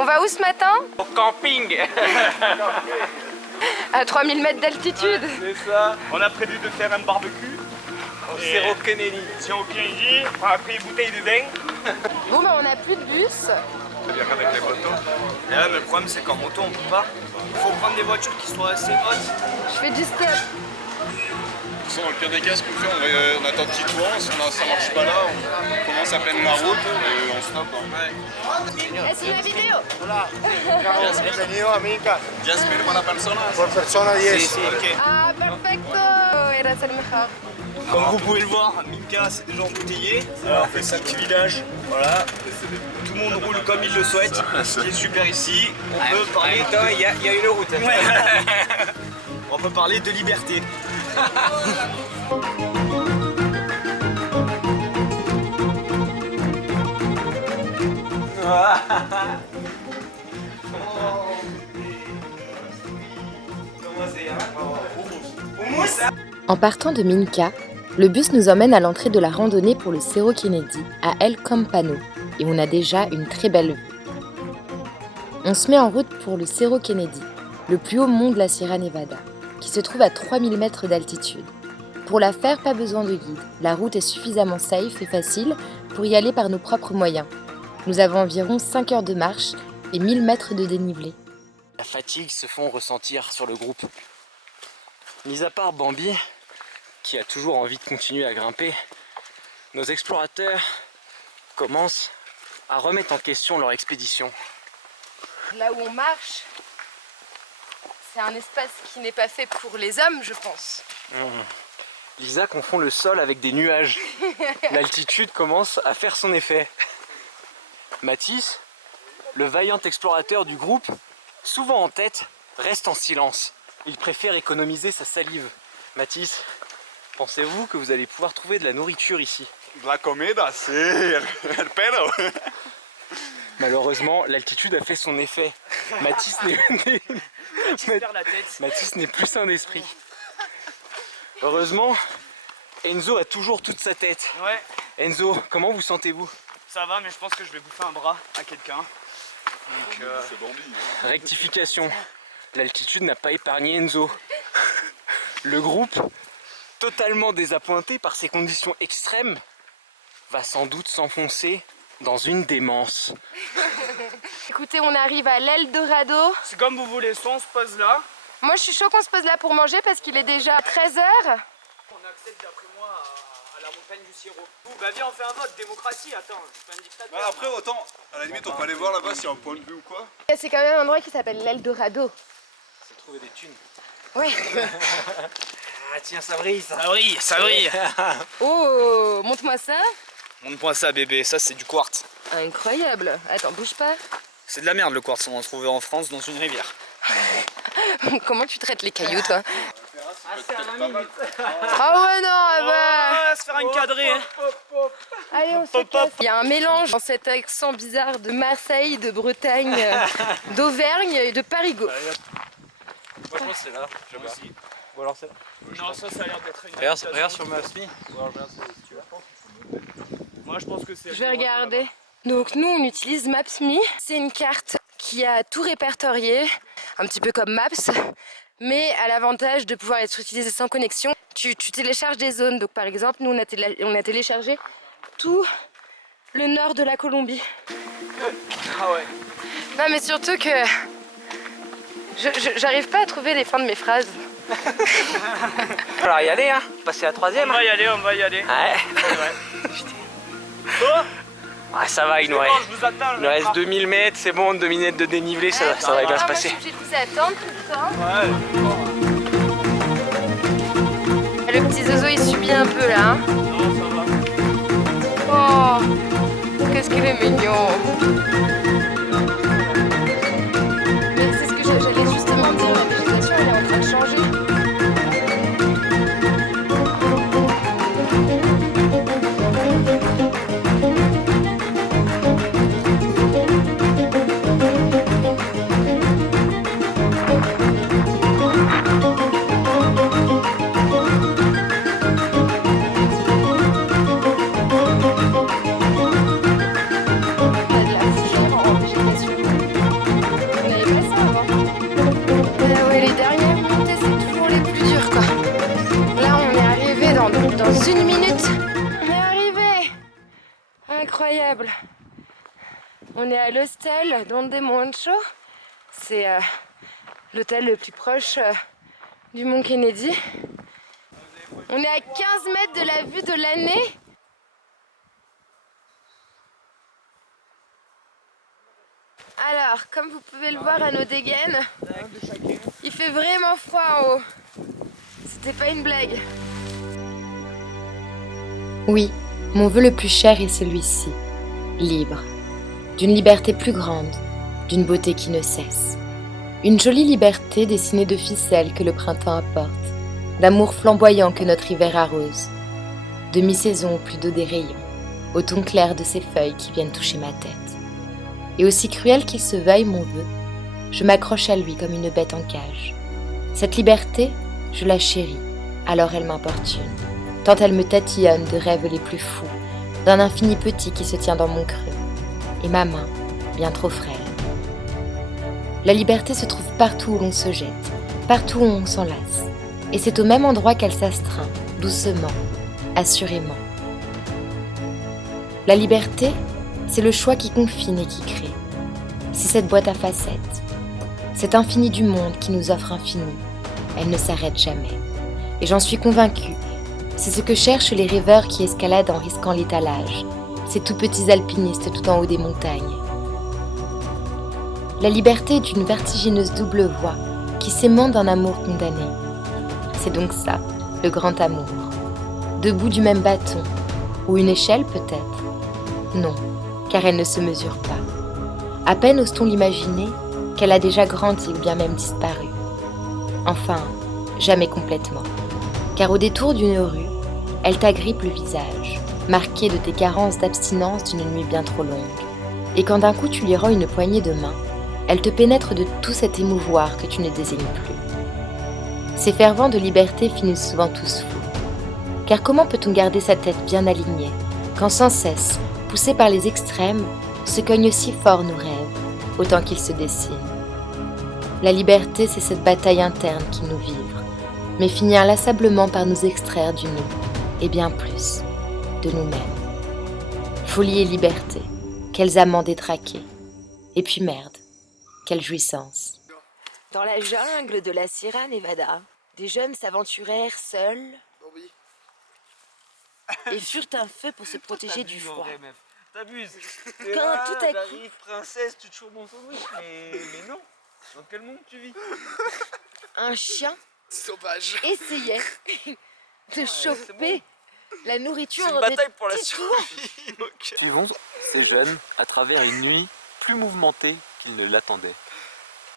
On va où ce matin? Au camping. À 3000 mètres d'altitude. C'est ça. On a prévu de faire un barbecue au Cerro Kennedy. Cerro Kennedy, on a pris une bouteille de vin. Bon bah on n'a plus de bus. C'est bien avec les motos. Et là, mais le problème c'est qu'en moto on peut pas. Il faut prendre des voitures qui soient assez hautes. Je fais du step. Dans le pire des cas, ce qu'on fait, on attend Titouan, si ça marche pas là, on commence à peine la route et on stoppe. Est-ce une vidéo? Bienvenido, amiga. 10,000 para persona. Por persona 10. Ok. Ah perfecto. Era el mejor. Comme vous pouvez le voir, Minka c'est déjà embouteillé. Alors, on fait 5 petits villages. Voilà. Tout le monde roule comme il le souhaite. Ce qui est super ici. On peut parler. Il y a une route. On peut parler de liberté. En partant de Minka, le bus nous emmène à l'entrée de la randonnée pour le Cerro Kennedy à El Campano et on a déjà une très belle vue. On se met en route pour le Cerro Kennedy, le plus haut mont de la Sierra Nevada, qui se trouve à 3000 mètres d'altitude. Pour la faire, pas besoin de guide. La route est suffisamment safe et facile pour y aller par nos propres moyens. Nous avons environ 5 heures de marche et 1000 mètres de dénivelé. La fatigue se font ressentir sur le groupe. Mis à part Bambi, qui a toujours envie de continuer à grimper, nos explorateurs commencent à remettre en question leur expédition. Là où on marche, c'est un espace qui n'est pas fait pour les hommes, je pense. Lisa confond le sol avec des nuages. L'altitude commence à faire son effet. Mathis, le vaillant explorateur du groupe, souvent en tête, reste en silence. Il préfère économiser sa salive. Mathis, pensez-vous que vous allez pouvoir trouver de la nourriture ici? La comida, sí, el pedo. Malheureusement, l'altitude a fait son effet. Mathis n'est plus sain d'esprit. Heureusement, Enzo a toujours toute sa tête. Ouais, Enzo, comment vous sentez-vous? ça va, mais je pense que je vais bouffer un bras à quelqu'un. Donc, C'est Bambi. Rectification, l'altitude n'a pas épargné Enzo. Le groupe, totalement désappointé par ces conditions extrêmes, va sans doute s'enfoncer dans une démence. Écoutez, on arrive à l'Eldorado. c'est comme vous voulez, soit on se pose là. Moi, je suis chaud qu'on se pose là pour manger parce qu'il est déjà 13h. On accède d'après moi à la montagne du Cerro. Bah viens, on fait un vote, démocratie, attends, je suis pas un dictateur. Bah, après, autant, à la limite, on peut aller voir là-bas s'il y a un point de vue ou quoi. C'est quand même un endroit qui s'appelle l'Eldorado. C'est trouver des thunes. Ouais. Ah tiens, ça brille ça. Ça brille, ça brille. Oh, montre-moi ça. Montre-moi ça bébé, ça c'est du quartz. Incroyable. Attends, bouge pas. C'est de la merde le quartz, on en trouvait en France dans une rivière. Comment tu traites les cailloux, toi? c'est à 20 minutes. Ah ouais, non, ah bah. On va se faire une cadrée. Hein. Allez, on se casse. Il y a un mélange dans cet accent bizarre de Marseille, de Bretagne, d'Auvergne et de Parigot. Moi je pense que c'est là. Je sais pas. Ou alors c'est là. Non, ça a l'air d'être une Regarde sur Maps.me. Moi je pense que c'est... Je vais regarder. Donc nous, on utilise Maps.me. C'est une carte qui a tout répertorié, un petit peu comme Maps, mais à l'avantage de pouvoir être utilisée sans connexion. Tu télécharges des zones. Donc par exemple, nous on a téléchargé tout le nord de la Colombie. Ah ouais. Non mais surtout que j'arrive pas à trouver les fins de mes phrases. On va y aller hein. Passer la On troisième. va y aller, on va y aller. Ouais. Oh, Ah, ça va, il nous c'est reste, bon, je vous attends. il nous reste 2000 mètres, c'est bon, 2000 mètres de dénivelé, ça va bien se passer. Moi, je suis obligée de vous attendre tout le temps. Ouais. Le petit zozo il subit un peu là. Hein. Non, ça va. Oh, qu'est-ce qu'il est mignon. Mais c'est ce que j'allais justement dire, la végétation elle est en train de changer. incroyable. On est à l'hostel Donde Moncho. C'est l'hôtel le plus proche du mont Kennedy. On est à 15 mètres de la vue de l'année. Alors, comme vous pouvez le voir à nos dégaines, il fait vraiment froid en haut. C'était pas une blague. Oui, mon vœu le plus cher est celui-ci, libre. D'une liberté plus grande, d'une beauté qui ne cesse. Une jolie liberté dessinée de ficelles que le printemps apporte, d'amour flamboyant que notre hiver arrose, de mi-saison au plus doux des rayons, au ton clair de ces feuilles qui viennent toucher ma tête. Et aussi cruel qu'il se veuille mon vœu, je m'accroche à lui comme une bête en cage. Cette liberté, je la chéris, alors elle m'importune, tant elle me tatillonne de rêves les plus fous, d'un infini petit qui se tient dans mon creux, et ma main, bien trop frêle. La liberté se trouve partout où l'on se jette, partout où on s'enlace, et c'est au même endroit qu'elle s'astreint, doucement, assurément. La liberté, c'est le choix qui confine et qui crée. C'est cette boîte à facettes, cet infini du monde qui nous offre infini. Elle ne s'arrête jamais. Et j'en suis convaincue, c'est ce que cherchent les rêveurs qui escaladent en risquant l'étalage, ces tout petits alpinistes tout en haut des montagnes. La liberté est une vertigineuse double voie qui s'aimante d'un amour condamné. C'est donc ça, le grand amour. Deux bouts du même bâton, ou une échelle peut-être. Non, car elle ne se mesure pas. À peine ose-t-on l'imaginer qu'elle a déjà grandi ou bien même disparu. Enfin, jamais complètement. Car au détour d'une rue, elle t'agrippe le visage, marqué de tes carences d'abstinence d'une nuit bien trop longue. Et quand d'un coup tu lui rends une poignée de main, elle te pénètre de tout cet émouvoir que tu ne désignes plus. Ces fervents de liberté finissent souvent tous fous. Car comment peut-on garder sa tête bien alignée, quand sans cesse, poussés par les extrêmes, se cognent si fort nos rêves, autant qu'ils se dessinent. La liberté, c'est cette bataille interne qui nous vivre, mais finit inlassablement par nous extraire du nous, et bien plus, de nous-mêmes. Folie et liberté, quels amants détraqués. Et puis merde, quelle jouissance. Dans la jungle de la Sierra Nevada, des jeunes s'aventurèrent seuls et furent un feu pour se protéger du froid. T'abuses. Quand tout à coup... T'arrives, princesse, tu te chauffes mon sandwich, mais non. Dans quel monde tu vis? Un chien Sauvage. essayait de choper la nourriture C'est une bataille des pour la petits survie. Suivons ces jeunes à travers une nuit plus mouvementée qu'ils ne l'attendaient.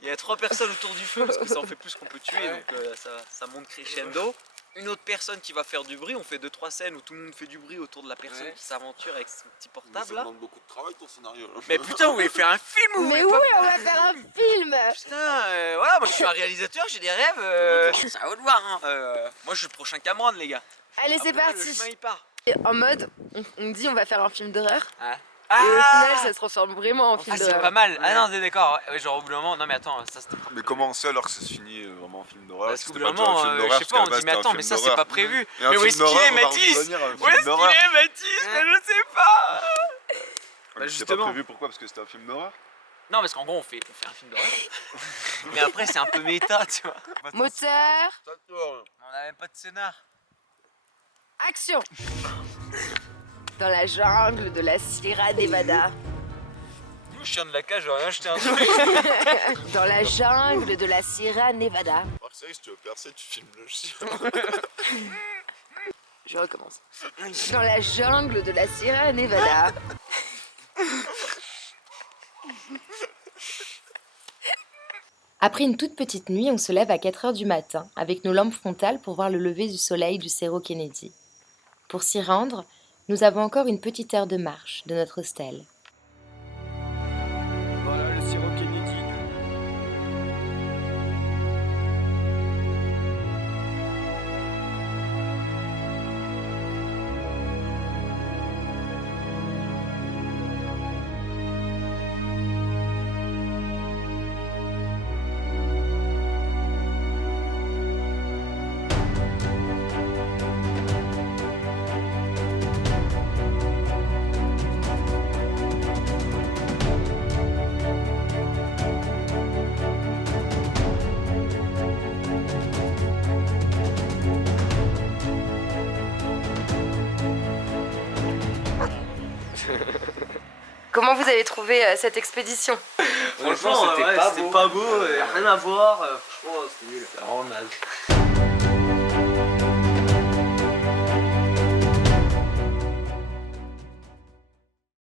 Il y a 3 personnes autour du feu parce que ça en fait plus qu'on peut tuer, donc ça monte crescendo. Une autre personne qui va faire du bruit, on fait 2-3 scènes où tout le monde fait du bruit autour de la personne qui s'aventure avec son petit Ça portable là. demande beaucoup de travail ton scénario. Mais putain, vous voulez faire un film ou Mais oui, on va faire un film. Putain, voilà, moi je suis un réalisateur, j'ai des rêves, c'est à vous de voir. Hein. Moi je suis le prochain Cameron, les gars. Allez, c'est Après, parti. Le chemin il part. En mode, on dit on va faire un film d'horreur. Ah. Et au final, ça se transforme vraiment en film Ah, c'est d'horreur. pas mal. Ah non, c'est d'accord. Ouais, genre au bout d'un moment, non mais attends, ça c'était. Mais comment on sait alors que ça se finit vraiment en film d'horreur? Parce qu'au bout C'était d'un pas déjà un moment, film je d'horreur, sais parce pas, qu'à on la base, dit mais c'était un attends, film mais ça c'est d'horreur. pas prévu. Et un Mais où film est-ce qu'il d'horreur, est, on va Mathis? revenir à un Où film est-ce qu'il d'horreur. est, Mathis? Mais je sais pas. Mais c'est justement. pas prévu, pourquoi? Parce que c'était un film d'horreur? Non, parce qu'en gros, on fait un film d'horreur. Mais après, c'est un peu méta, tu vois. Moteur, On a même pas de scénar. action. Dans la jungle de la Sierra Nevada. Nous, chien de la cage, j'aurais rien acheté un truc. Dans la jungle de la Sierra Nevada. C'est vrai que si tu veux percer, tu filmes le chien. Je recommence. Dans la jungle de la Sierra Nevada. Après une toute petite nuit, on se lève à 4 h du matin avec nos lampes frontales pour voir le lever du soleil du Cerro Kennedy. Pour s'y rendre, nous avons encore une petite heure de marche de notre hostel. Voilà le Cerro Kennedy. Comment vous avez trouvé cette expédition? Franchement, c'était pas beau, rien à voir. Franchement, c'était nul. C'est vraiment naze.